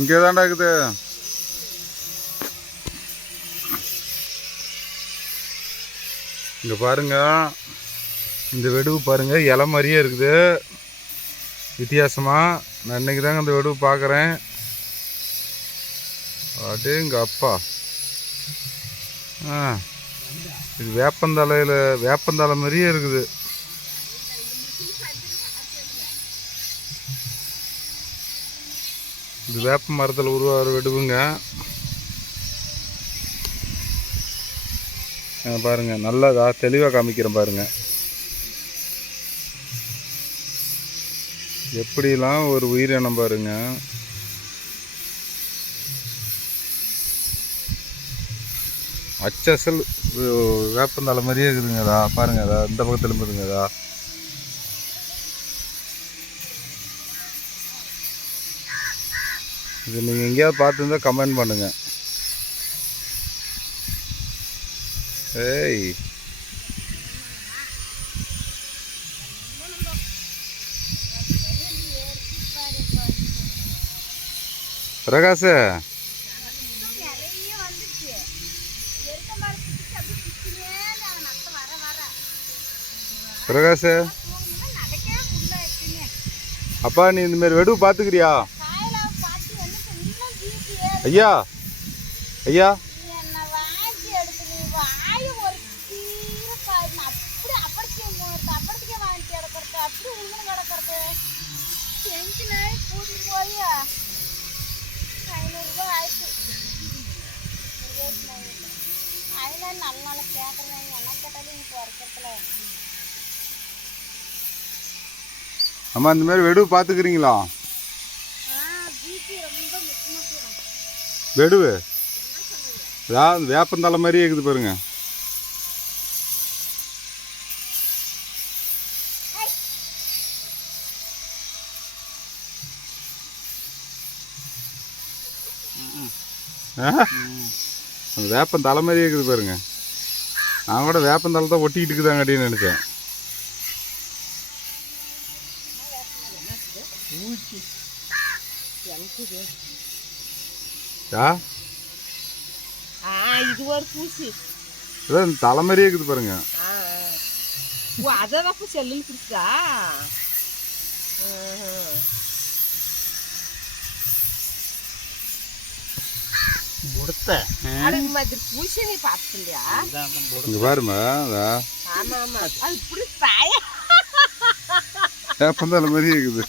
இங்கே தான்டா இருக்குது. இங்கே பாருங்க, இந்த வெடுவு பாருங்க, இலை மாதிரியே இருக்குது வித்தியாசமாக. நான் இன்னைக்கு தாங்க இந்த வெடுவு பார்க்குறேன். அடேங்க அப்பா. இது வேப்பந்தலை மாதிரியே இருக்குது. இது வேப்ப மரத்தில் உருவாகிற வெடுவுங்க. பாருங்க, நல்லா தெளிவாக காமிக்கிறேன் பாருங்க. எப்படிலாம் ஒரு உயிரினம் பாருங்க. அச்சசல் வேப்பந்தலை மாதிரியே இருக்குதுங்கதா பாருங்க. இந்த பக்கத்தில் இருக்குதுங்கதா. இது நீங்கள் எங்கேயாவது பார்த்துருந்தா கமெண்ட் பண்ணுங்க. ஏய், பிரகாஷ், பிரகாஷ், அப்பா நீ இந்த மாதிரி வெடுவு பார்த்துக்கிறியா? ஐயா, ஐயா, அம்மா இந்த மாதிரி வெடுவு பார்த்துக்கிறீங்களா? வெடுவு வேப்பந்தலை மாதிரியே இருக்குது பாருங்க. அந்த வேப்பந்தலை மாதிரியே இருக்குது பாருங்க. நான் கூட வேப்பந்தலை தான் ஒட்டிக்கிட்டு இருக்குதாங்க அப்படின்னு நினைச்சேன். இது ஒரு பூசி தலை மாதிரியே இருக்குது பாருங்க. அதான் செல்லில் பிடிச்சா மாதிரி பூசி நீ பார்த்துலையா? பாருமா, ஆமா ஆமா, அது இப்படி தாயா வேப்பந்தலை மாதிரியே இருக்குது.